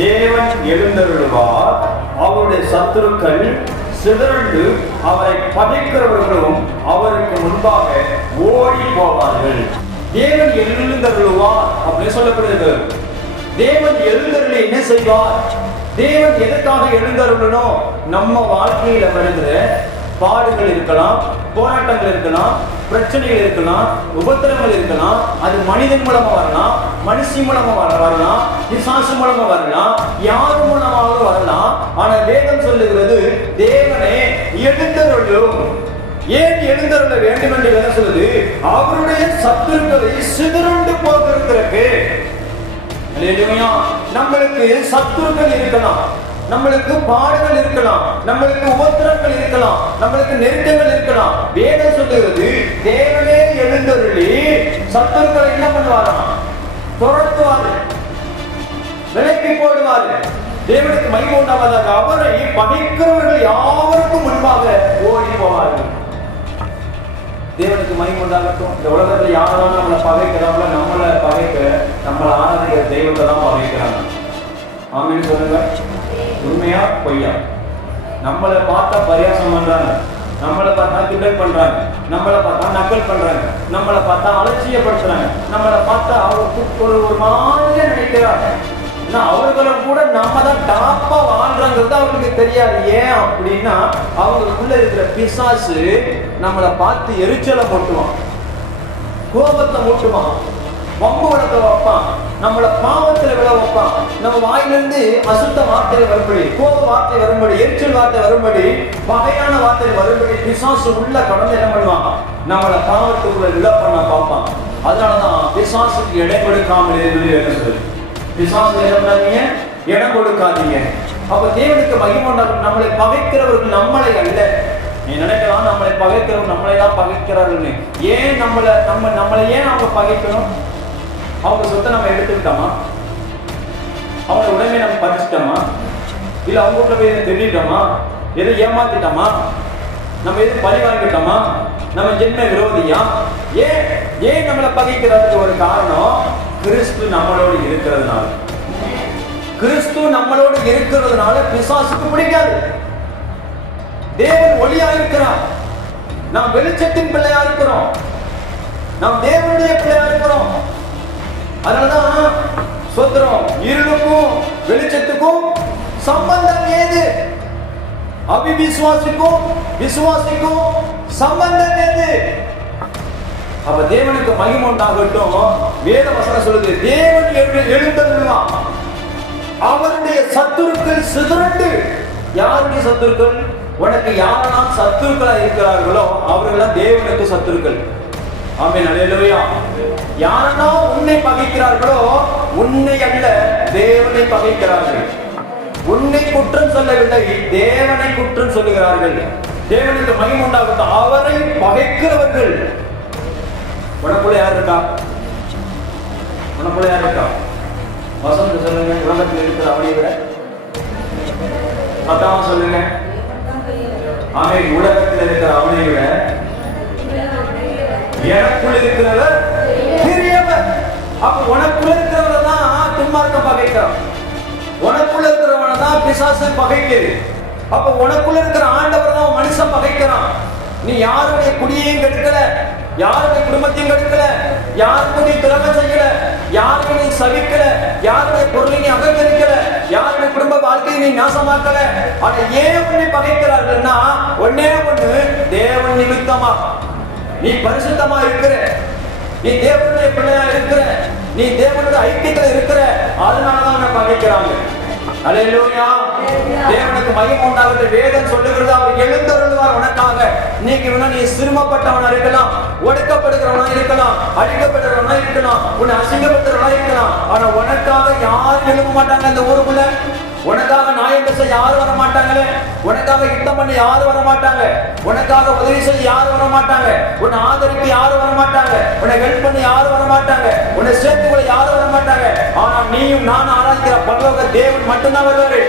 தேவன் எழுந்தருளுவார், அவருடைய சத்துருக்கள் சிதறண்டு அவரை பகைக்கிறவர்களும் அவருக்கு முன்பாக ஓடி போவார்கள். தேவன் எழுந்தருளுவார் அப்படின்னு சொல்லப்படுகிறது. தேவன் எழுந்தருளி என்ன செய்வார்? தேவன் எதற்காக எழுந்தருளணும்? நம்ம வாழ்க்கையில வருகிற பாடுகள் இருக்கலாம், போராட்டங்கள் இருக்கலாம், பிரச்சனைகள் இருக்கலாம், உபத்திரங்கள் இருக்கலாம். அது மனிதன் மூலமா வரலாம், மனுஷி மூலமா வரலாம், பிசாசு மூலமா வரலாம், யார் மூலமாக வரலாம். ஆனா வேதம் சொல்லுகிறது தேவனே எழுந்தருளும். ஏன் எழுந்தருள வேண்டும் என்று வேதம் சொல்லுது? அவருடைய சத்துருக்களை சிதறண்டு போகிறதுக்கு. நம்மளுக்கு சத்துருக்கள் இருக்கலாம், நம்மளுக்கு பாடுகள் இருக்கலாம், நம்மளுக்கு உபத்திரங்கள் இருக்கலாம், நம்மளுக்கு நெருக்கங்கள் இருக்கலாம். வேதம் சொல்லுகிறது தேவனே எழுந்தருளி சத்துருக்களை என்ன பண்ணுவாராம்? துரத்துவாரு, விலக்கி போடுவாரு. தேவனுக்கு மகிமை உண்டாவதாக. அவரை பகைக்கிறவர்கள் யாவருக்கும் முன்பாக ஓடி போவார்கள். தேவனுக்கு மகிமை உண்டாகட்டும். இந்த உலகத்துல யாரெல்லாம் நம்மளை பகைக்கிறாங்களோ, நம்மளை பகைக்க நம்மளை ஆராதிக்கிற தெய்வத்தை தான் பகைக்கிறாங்க. ஆமீன்னு சொல்லுங்க. உண்மையா பொய்யா? நம்மளை பார்த்தா பரியாசம் பண்றாங்க, நம்மளை பார்த்தா கிண்டல் பண்றாங்க, நம்மளை பார்த்தா நக்கல் பண்றாங்க, நம்மளை பார்த்தா அலட்சியப்படுத்துறாங்க, நம்மளை பார்த்தா அவருக்கு ஒரு மாதிரியா நினைக்கிறாங்க. அவர்களும் கூட நம்ம தான் டாப்பா வாழ்றாங்கிறது அவங்களுக்கு தெரியாது. ஏன் அப்படின்னா அவங்களுக்குள்ள இருக்கிற பிசாசு நம்மளை பார்த்து எரிச்சலை மூட்டுவான், கோபத்தை மூட்டுவான், வம்பு வளர்க்க வைப்பான், நம்மளை பாவத்துல விழ வைப்பான். நம்ம வாயிலிருந்து அசுத்த வார்த்தை வரும்படி, கோப வார்த்தை வரும்படி, எரிச்சல் வார்த்தை வரும்படி, பகையான வார்த்தை வரும்படி பிசாசு உள்ள கடந்து என்ன பண்ணுவான்? நம்மளை பாவத்துக்குள்ள விழ பண்ண பார்ப்பான். அதனாலதான் பிசாசுக்கு இடம் கொடுக்காமல் சொல்லுது. பிசாசு இடம் கொடுக்காதீங்க. அப்ப தேவனுக்கு மகிமை உண்டாகும். நம்மளை பகைக்கிறவர்கள் நம்மளை அல்ல. நீ நினைக்கலாம் நம்மளை பகைக்கிறவங்க நம்மளை தான் பகைக்கிறார்கள். ஏன் நம்மளை ஏன் அவங்க பகைக்கணும்? அவங்க சொத்தை நம்ம எடுத்துக்கிட்டோமா? அவங்க உடனே நம்ம பறிச்சிட்டோமா? இல்ல அவங்க போய் தெரிஞ்சிட்டோமா? எதை ஏமாத்திட்டோமா? நம்ம எது பழி வாங்கிட்டோமா? நம்ம ஜென்ம விரோதியா? ஏன் நம்மளை பகைக்கிறதுக்கு ஒரு காரணம் கிறிஸ்து நம்மளோடு இருக்கிறதுனால. கிறிஸ்து நம்மளோடு இருக்கிறதுனால பிசாசுக்கு பிடிக்காது. தேவன் ஒளியா இருக்கிறார், நாம் வெளிச்சத்தின் பிள்ளையா இருக்கிறோம், நாம் தேவனுடைய பிள்ளையா இருக்கிறோம். அதனாலதான் சொல்றோம், இருளுக்கும் வெளிச்சத்துக்கும் சம்பந்தம் ஏது? அவிவிசுவாசிக்கும் விசுவாசிக்கும் சம்பந்தம் ஏது? அப்ப தேவனுக்கு மகிமை உண்டாகட்டும். வேத வசனம் சொல்லுது தேவன் எழுந்தருளுவான், அவருடைய சத்துருக்கள் சிதறண்டு. யாருடைய சத்துருக்கள்? உனக்கு யாரெல்லாம் சத்துருக்களா இருக்கிறார்களோ அவர்களெல்லாம் தேவனுக்கு சத்துருக்கள். ஆமென், அல்லேலூயா. யாரெல்லாம் உன்னை பகைக்கிறார்களோ உன்னை அல்ல தேவனை பகைக்கிறார்கள். உன்னை குற்றம் சொல்லவில்லை, தேவனை குற்றம் சொல்லுகிறார்கள். தேவனுக்கு மகிமை உண்டாகட்டும். அவரை பகைக்கிறவர்கள். உனக்குள்ள யார் இருக்கா? உனக்குள்ள யார் இருக்கா? வசந்த சொல்லுங்க. உலகத்தில் இருக்கிற அவனை விட பத்தாம சொல்லுங்க. ஆமென். உலகத்தில் இருக்கிற அவனை விட எனக்குள்ள இருக்கிறவர் பெரியவர். அப்ப உனக்குள்ள இருக்கிறவரை தான் துன்மார்க்கம் பகைக்கிறான், உனக்குள்ள இருக்கிறவனை தான் பிசாசு பகைக்கிறது. அப்ப உனக்குள்ள இருக்கிற ஆண்டவர் தான் மனுஷன் பகைக்கிறான். நீ யாருடைய குடியையும் கெடுக்கல, யாருடைய குடும்பத்தையும் கெடுக்கல, யாருக்கும் நீ துரோகம் செய்யல, யாருக்கும் நீ சகிக்கல, யாருடைய பொருளை நீ அகங்கரிக்கல, யாருடைய குடும்ப வாழ்க்கையை நீ நாசமாக்கல. ஆனா ஏன் உன்னை பகைக்கிறார்கள்னா ஒன்னே ஒண்ணு, தேவன் நிமித்தமா நீ பரிசுத்தமா இருக்கிற, நீ தேவனுடைய பிள்ளையா இருக்கிற, நீ தேவனுடைய ஐக்கியத்துல இருக்கிற, அதனாலதான் உன்னை பகைக்கிறாங்க. அல்லேலூயா. தேவனுக்கு மகிமை உண்டாகட்டும். வேதம் சொல்லுகிறது அவர் எழுந்தருளுவார் உனக்காக. இன்னைக்கு நீ சிறுமப்பட்டவனா இருக்கலாம், ஒடுக்கப்படுகிறவனா இருக்கலாம், அழிக்கப்படுகிறவனா இருக்கலாம், உன்னை அசிங்கப்படுத்துறவனா இருக்கலாம். ஆனா உனக்காக யாரும் எழுத மாட்டாங்க. இந்த ஊருக்குள்ள உனக்காக நியாயம் பேச யாரும் வர மாட்டாங்களே, உனக்காக யுத்தம் பண்ணி யாரும் வர மாட்டாங்க, உனக்காக உதவி செய்ய யாரும் வர மாட்டாங்க, உன்னை ஆதரிக்க யாரும் வர மாட்டாங்க, உன்னை ஹெல்ப் பண்ணி யாரும் வர மாட்டாங்க, உன்னை சேர்த்துக்குள்ள யாரும் வர மாட்டாங்க. ஆனா நீயும் நானும் ஆராதிக்கிற பரலோக தேவன் மட்டும்தான் வருவாரு.